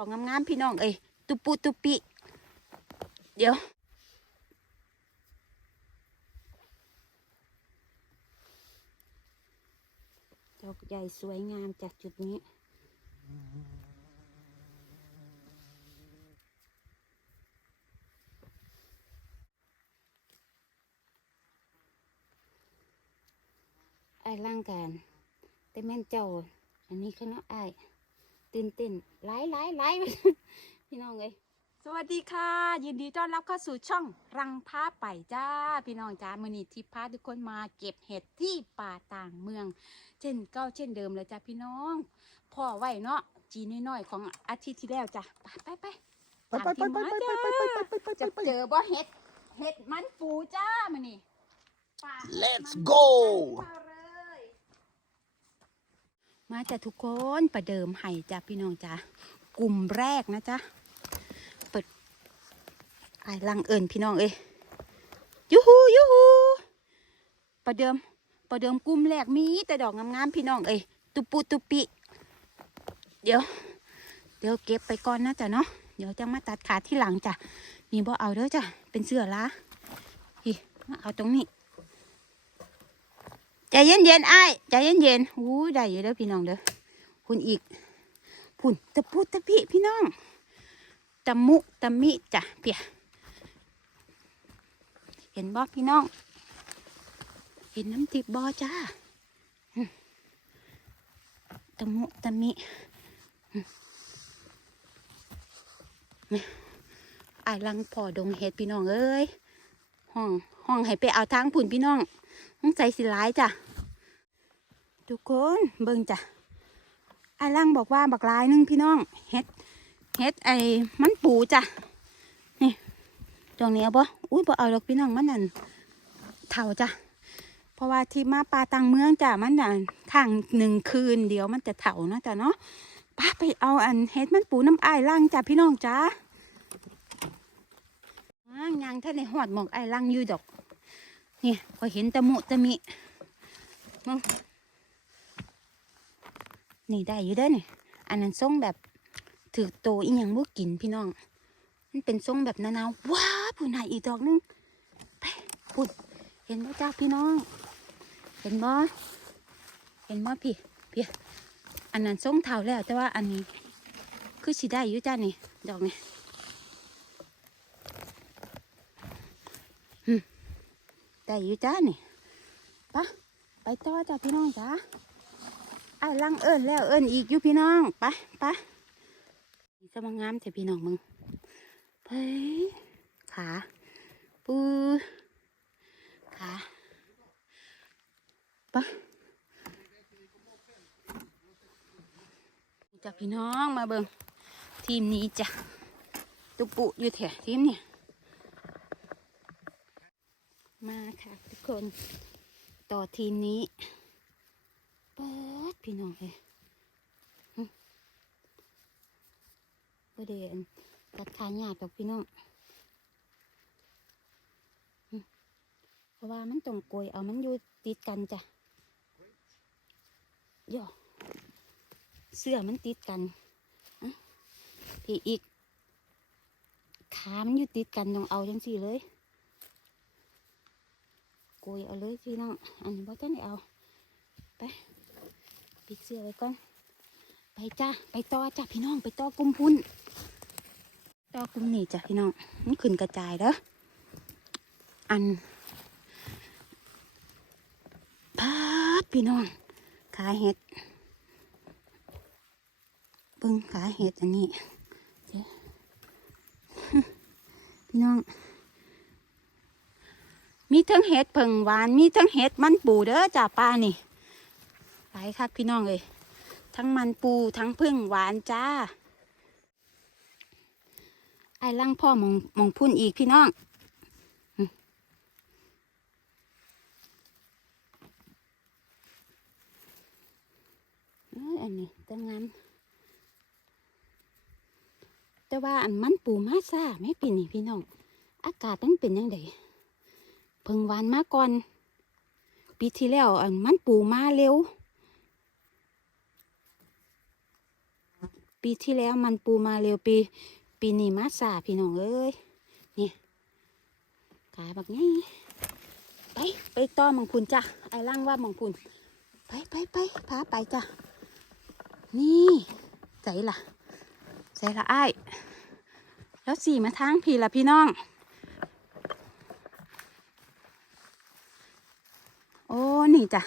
อกงามๆพี่น้องเอ้ยตุปุตุปิ เดี๋ยว ดอกใหญ่สวยงามจากจุดนี้ไอ้ร่างการแต่แม่นเจ้าอันนี้คือเนาะไอ้ ตื่นเต้นไล่ไล่ไล่พี่น้องเอ้ยสวัสดีค่ะ ยินดีต้อนรับเข้าสู่ช่องรังพาไปจ้า พี่น้องจ้ามือนี้ทิพพาทุกคนมาเก็บเห็ดที่ป่าต่างเมือง เช่นเก้าเช่นเดิมเลยจ้าพี่น้องพ่อไว้เนาะจีน้อยๆของอาทิตย์ที่แล้วจ้ะไปไปไปไปไปไปไปไปไปไปไปไปไปจะไปเจอบ่เห็ดเห็ดมันปูจ้ามือนี้ป่า Let's มัน go มาเลย มาจ้ะทุกคนประเดิมไห่จ้ะพี่น้องจ้ะกลุ่มแรกนะจ๊ะเปิดไอ้ลังเอิญพี่น้องเอ้ยยูฮูยูฮูประเดิมประเดิมกลุ่มแรกมีแต่ดอกงามๆพี่น้องเอ้ยตุปุตุปิ เดี๋ยว เดี๋ยวเก็บไปก่อนนะจ๊ะเนาะเดี๋ยวจะมาตัดขาที่หลังจ้ะนี่บ่เอาเด้อจ้ะเป็นเสื้อละฮิมาเอาตรงนี้ ใจเย็นเย็นไอ้ใจเย็นเย็นอู้ได้อยู่เด้อพี่น้องเด้อคุณอีกพุ่นตะพูตะพิพี่น้องตะมุตะมิจ้ะเปียเห็นบ่พี่น้อง เห็นน้ำติบบ่จ้าตะมุตะมิไอ้ลังพอดงเห็ดพี่น้องเอ้ยห้องห้องให้ไปเอาทางพุ่นพี่น้อง ใจสิร้ายจ้ะ ทุกคนเบิ่งจ้ะไอาลังบอกว่าบักลายนึงพี่น้องเฮ็ดเฮ็ดไอ้มันปูจ้ะ นี่ตรงนี้เอาบ่อุ้ยบ่เอาดอกพี่น้องมันนั่นเท่าจ้ะ เพราะว่าที่มาปลาตังเมืองจ้ะมันน่ะทางหนึ่งคืนเดียวมันจะเถ่านะจ้ะเนาะป้าไปเอาอันเฮ็ดมันปูน้ำไอ้ล่างจ้ะพี่น้องจ้ะอ่ายังท่าในหอดหมองไอ้ายล่างอยู่ดอก นี่พอเห็นตะมุตะมิมึงนี่ได้อยู่เด้อนี่อันนั้นทรงแบบถือโตอีหยังบ่กินพี่น้อง มันเป็นทรงแบบนาวๆว้าผู้นายอีกดอกนึงไปพูดเห็นบ่จ้าพี่น้อง เห็นบ่เห็นบ่พี่พี่อันนั้นทรงเท่าแล้วแต่ว่าอันนี้ คือสิได้อยู่จ้านี่ดอกนี่ ได้อยู่จ้านี่ปะไปต่อจ้าพี่น้องจ้าไอ้ลังเอิญแล้วเอิญอีกอยู่พี่น้องปไปนี่จะมางามแต่พี่น้องมึงเฮ้ยขาปูขาปะจ้าพี่น้องมาเบิงทีมนี้จ้ะตุปุอยู่แถวทีมเนี่ย มาค่ะทุกคน ต่อทีมนี้เปิดพี่น้องเลยประเด็นตัดขาหยาบกับพี่น้องเพราะว่ามันต้องโกยเอามันอยู่ติดกันจ้ะย่อเสื้อมันติดกันอะพี่อีกขามันอยู่ติดกันต้องเอาจังสี่เลย กุยเอาเลยพี่น้อง อันนี้บ่ทันได้เอา ไปปิดเสื้อไว้ก่อน ไปจ้า ไปต่อจ้าพี่น้อง ไปต่อกุมพุ่น ต่อกุมนี่จ้ะพี่น้อง มันขึ้นกระจายเด้อ อันพาดพี่น้อง ขาเห็ดเบิ้งขาเห็ดอันนี้พี่น้อง ทั้งเห็ดเผิงหวาน มีทั้งเห็ดมันปูเด้อจ้าป้านี่หลายคักพี่น้องเลยทั้งมันปูทั้งพึ่งหวานจ้าไอ้ล่างพ่อมองมองพุ่นอีกพี่น้องเฮ้ยอันนี้ตั้งงามแต่ว่าอันมันปูมาซ่าไม่ปีนี่พี่น้อง อากาศมันเป็นยังไง พิ่งหวานมาก่อน ปีที่แล้วอันมันปูมาเร็ว ปีที่แล้วมันปูมาเร็วปี ปีนี้มาสาพี่น้องเอ้ยนี่กาบักไงไปไปต่อมังพุนจ้ะไอ้ล่างว่ามังพุนไปไปไปพาไปจ้ะนี่ใจละใจละไอ้แล้วสี่มาทางพี่ละพี่น้อง โอ้ นี่จ้ะ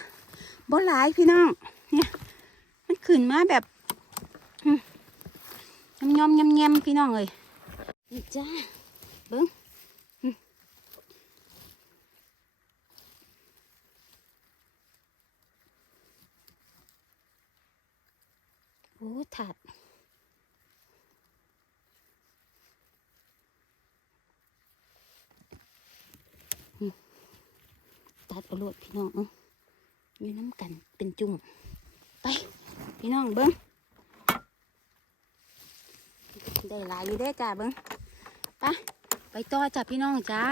บ่หลายพี่น้องเนี่ยมันขึ้นมาแบบอืมยำยำยำยำพี่น้องเลยนี่จ้าเบิ้งโอ้ถาดตัดเอาโลดพี่น้องเอ้า อยู่น้ำกันเป็นจุ่มไป พี่น้องเบิ้งได้หลายอยู่ได้จ้าเบิ้งไปไปต่อจ้าพี่น้องจ้า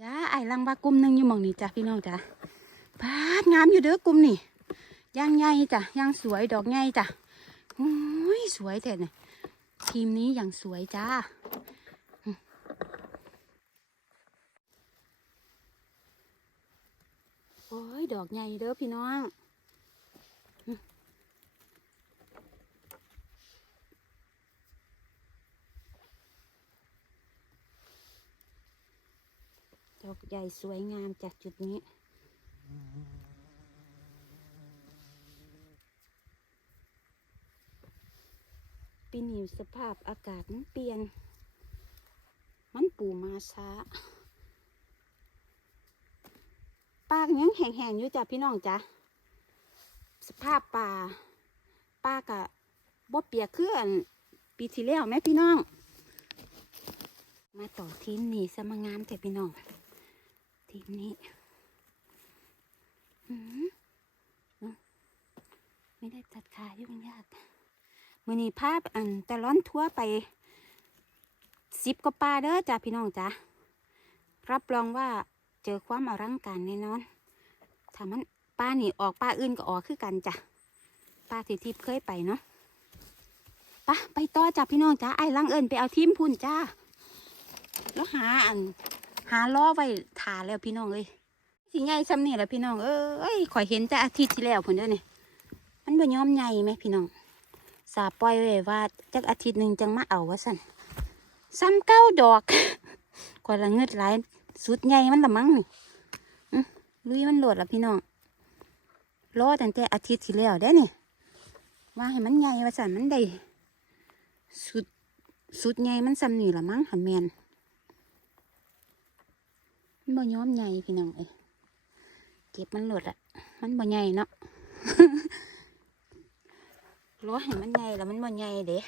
จ้าไอ้ลังบากลุ่มหนึงอยู่มองนี่จ้าพี่น้องจ้าพาดงามอยู่เด้อกลุ่มนี่ย่างใหญ่จ้ะย่างสวยดอกใหญ่จ้ะโอ้ยสวยแท้เนี่ยทีมนี้อย่างสวยจ้าอืม โอ้ย ดอกใหญ่เด้อพี่น้อง ดอกใหญ่สวยงามจากจุดนี้ ปีนี้สภาพอากาศมันเปลี่ยน มันปูมาช้า ปากยังแห้งๆอยู่จ้ะพี่น้องจ้ะสภาพป่าป้ากะบ่เปียกเคลื่อนปีที่แล้วแม่พี่น้อง มาต่อทีมนี้สมางามแต่พี่น้องทีมนี้ไม่ได้ตัดขายุ่งยากมือนี้ภาพอันแต่ร้อนทั่วไปสิบกว่าปลาเด้อจ้าพี่น้องจ้ารับรองว่า เจอความอลังการแน่นอน ถ้ามันป้านี่ออกป้าอื่นก็ออกคือกันจ้ะ ป้าที่ทิพย์เคยไปเนาะปะไปต่อจ้าพี่น้องจ้าไอ้ลังเอิญไปเอาทีมพุ่นจ้า แล้วหาอัน หาล้อไว้ถาแล้วพี่น้องเอ้ยสิใหญ่ซ้ำนี่แหละพี่น้องเอ้ยข่อยเห็นแต่อาทิตย์ที่แล้วพุ่นเด้อนี่มันบ่ยอมใหญ่ไหมพี่น้อง สาปล่อยไว้ว่าจักอาทิตย์หนึ่งจังมาเอาว่าสั่นซ้ำเก้าดอกข่อยละเงิดหลาย สุดใหญ่มันละมั้งนี่ลุยมันโหลดละพี่น้องรอตั้งแต่อาทิตย์ที่แล้วได้นี่ว่าให้มันใหญ่ว่าสันมันได้สุดสุดใหญ่มันซ้ำนี่ละมั้งหันแมนมันบ่ย้อมใหญ่พี่น้องเอ้ยเก็บมันหลุดอะมันบ่ใหญ่เนาะร้อให้มันใหญ่แล้วมันบ่ใหญ่เด้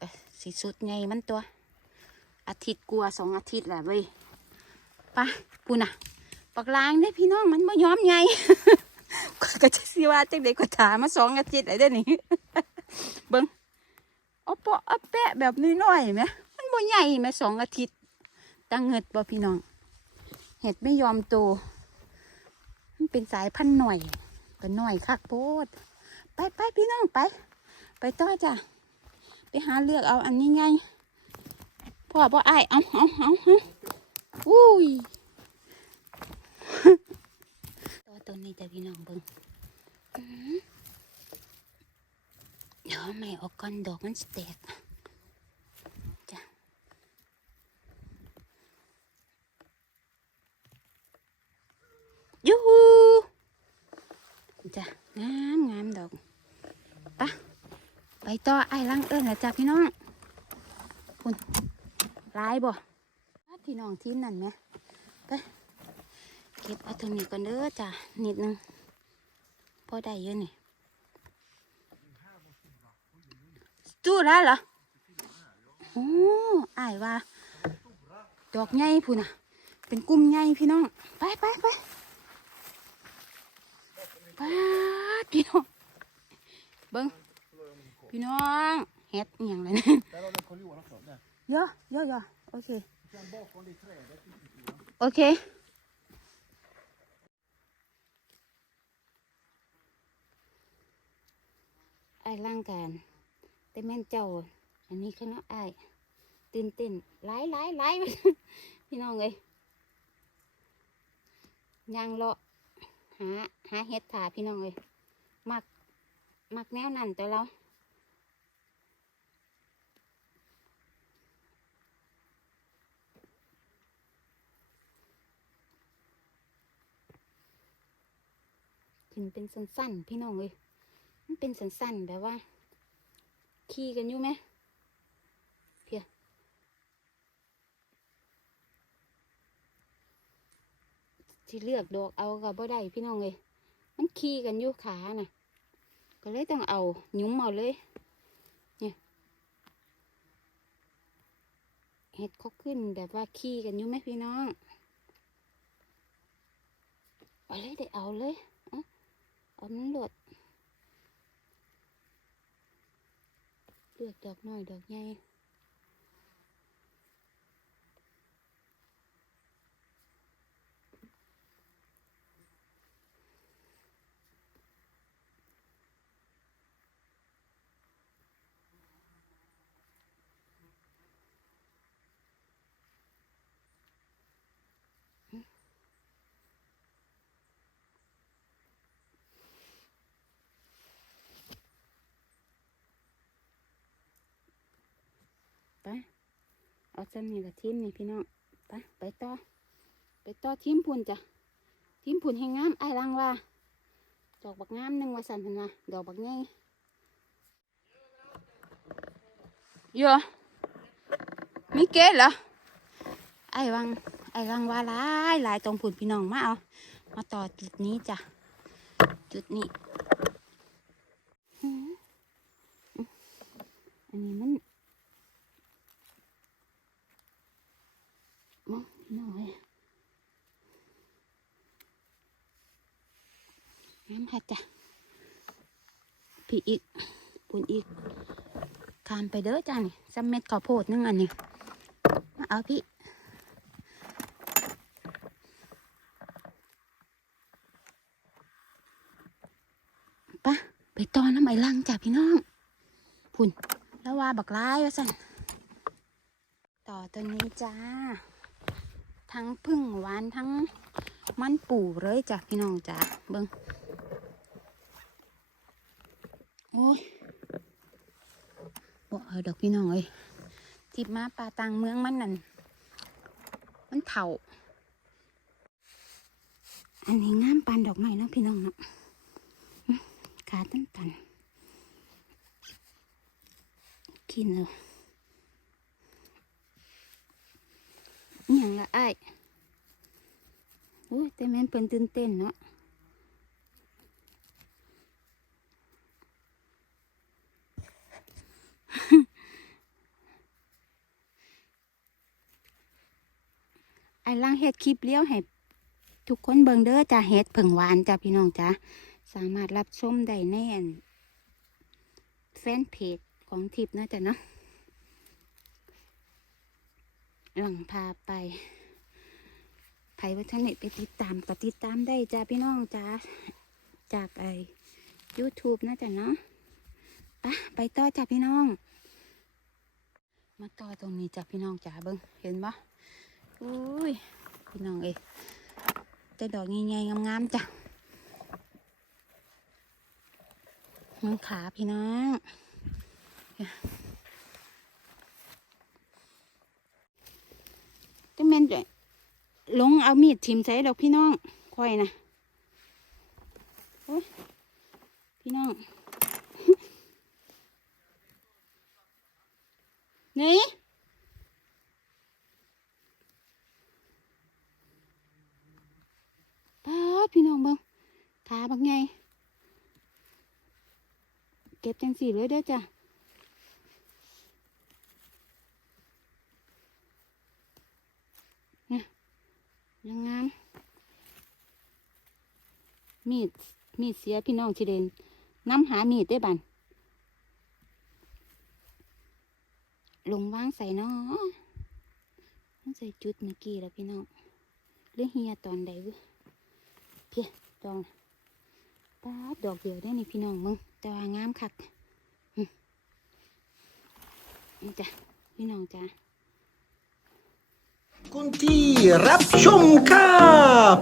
อสิสุดใหญ่มันตัว อาทิตย์กลัวสองอาทิตย์แหละเว้ย ไปปูน่ะปักลางได้พี่น้องมันบ่ย้อมใหญ่ก็จะสิว่าจังไดก็ถามมาสองอาทิตย์เลยเด้อนี่เบิ่งเอาเปาะเอาแปะแบบน้อยๆไหมมันบ่ใหญ่ไหมสองอาทิตย์ตั้งเงิดบ่พี่น้อง เห็ดไม่ยอมโต มันเป็นสายพันธุ์หน่อยก็หน่อยคักโพดไปไปพี่น้องไป ไปต่อจ้ะไปหาเลือกเอาอันนี้ไงพ่อพ่อไอายเอาเอาเอาเอา อุ้ยตัวตัวนี้จ้ะพี่น้องเบิ่งอื้อหือเดี๋ยวไม่ออกก่อนดอกมันสแตกยูฮูจ้ะงามงามดอกปะไปต่อไอ้ลังเอิญนะจ้ะพี่น้องคุณร้ายบ่ พี่น้องทีมนั่นไหมไปเก็บเอาตรงนี้ก่อนเด้อจ้ะนิดนึงพอได้เยอะนี่จู้แล้วเหรอโอ้ไอ้ายว่า ดอกใหญ่พูนน่ะ เป็นกลุ่มใหญ่พี่น้อง ไปไปไปปาดพี่น้อง เบิ้งพี่น้องเฮ็ดอหย่างไรเนี่ย Där har du Karl-Johan också. Där. เยอะเยอะเยอะโอเค Sen bakom det trädet. โอเคไอ้ร่างการแต่แม่นเจ้า อันนี้คณะอ้ายตื่นเต้นหลายหลายหลายพี่น้องเลยยางเลาะหาหาเห็ดถาพี่น้องเลยมักมักแนวนั่นแต่เรา ขึ้นเป็นสั้นๆ พี่น้องเลยมันเป็นสั้นๆแบบว่า ขี่กันอยู่ไหมเพียที่เลือกดอกเอากับบ่ได้พี่น้องเลยมันขี่กันอยู่ขาน่ะ ก็เลยต้องเอาหยุ้มเอาเลยเนี่ยเห็ดเขาขึ้นแบบว่าขี่กันอยู่ไหมพี่น้องเอาเลยได้เอาเลย เอาเอามันหลดเลือกดอกน้อยดอกใหญ่ ไปเอาจำนี่ละทีมนี่พี่น้องไปไปต่อ ไปต่อทีมพุ่นจ้ะทีมพุ่นให้งามไอ้รังว่า ดอกบักงามหนึ่งว่าสันเพิ่นว่าดอกบักใหญ่โยมีเกศเหรอไอ้วังไอ้รังว่าหลายหลายตรงพุ่นพี่น้องมาเอามาต่อจุดนี้จ้ะจุดนี้อันนี้มัน มอง น้อยน้ำค่ะจ้ะพี่อีกปุ่นอีกคามไปเด้อจ้านี่ซัมเม็ดข้าวโพดนึงอันนี้มาเอาพี่ปะไปตอนน้ำไอ้ลังจ้ะพี่น้องพุ่นแล้วว่าบักร้ายว่าสั่นต่อตัวนี้จ้า ทั้งพึ่งหวานทั้งมันปู่เลยจ้ะพี่น้องจ้าเบิงโอ้ยบอกเอาดอกพี่น้องเอ้ยทิบมาป่าตังเมืองมันนั่นมันเถ่าอันนี้งามปานดอกไม้เนาะพี่น้องเนาะขาตันตันกินเลย อย่างละไอ้ายโอ้ยแต่แม่นเพิ่นตื่นเต้นเนาะไอ้ล่างเฮ็ดคลิปเลี้ยวให้ทุกคนเบิ่งเด้อจ้าเฮ็ดผึ่งหวานจ้าพี่น้องจ้าสามารถรับชมได้ในอันแฟนเพจของทิปนะจ้ะเนาะ หลังพาไปไผวัฒนิไปติดตามก็ติดตามได้จ้าพี่น้องจ้าจากไอ YouTube นะจ๊ะเนาะปะไปต่อจ้าพี่น้อง มาต่อตรงนี้จ้าพี่น้องจ้าเบิ้งเห็นปะอุ้ยพี่น้องเอ้ยแต่ดอกใหญ่ๆงามๆจ้ะมันขาพี่น้อง จังแม่นลงเอามีดทิมใส่ดอกพี่น้องค่อยนะโอ้ยพี่น้องนี่ป้าพี่น้องเบิ่งขาบักไงเก็บจังสีเลยเด้อจ้ะ ยังงาม มีด มีดเสียพี่น้องชิเดนน้ำหามีดได้บันลงว่างใส่เนาะต้องใส่จุดเมื่อกี้แล้วพี่น้องเรื่องเฮียตอนใดวะเพียดองป้าดดอกเดียวได้นี่พี่น้องมึง แต่ว่างามคักนี่จ้ะพี่น้องจ้ะ คุณที่รับชมครับ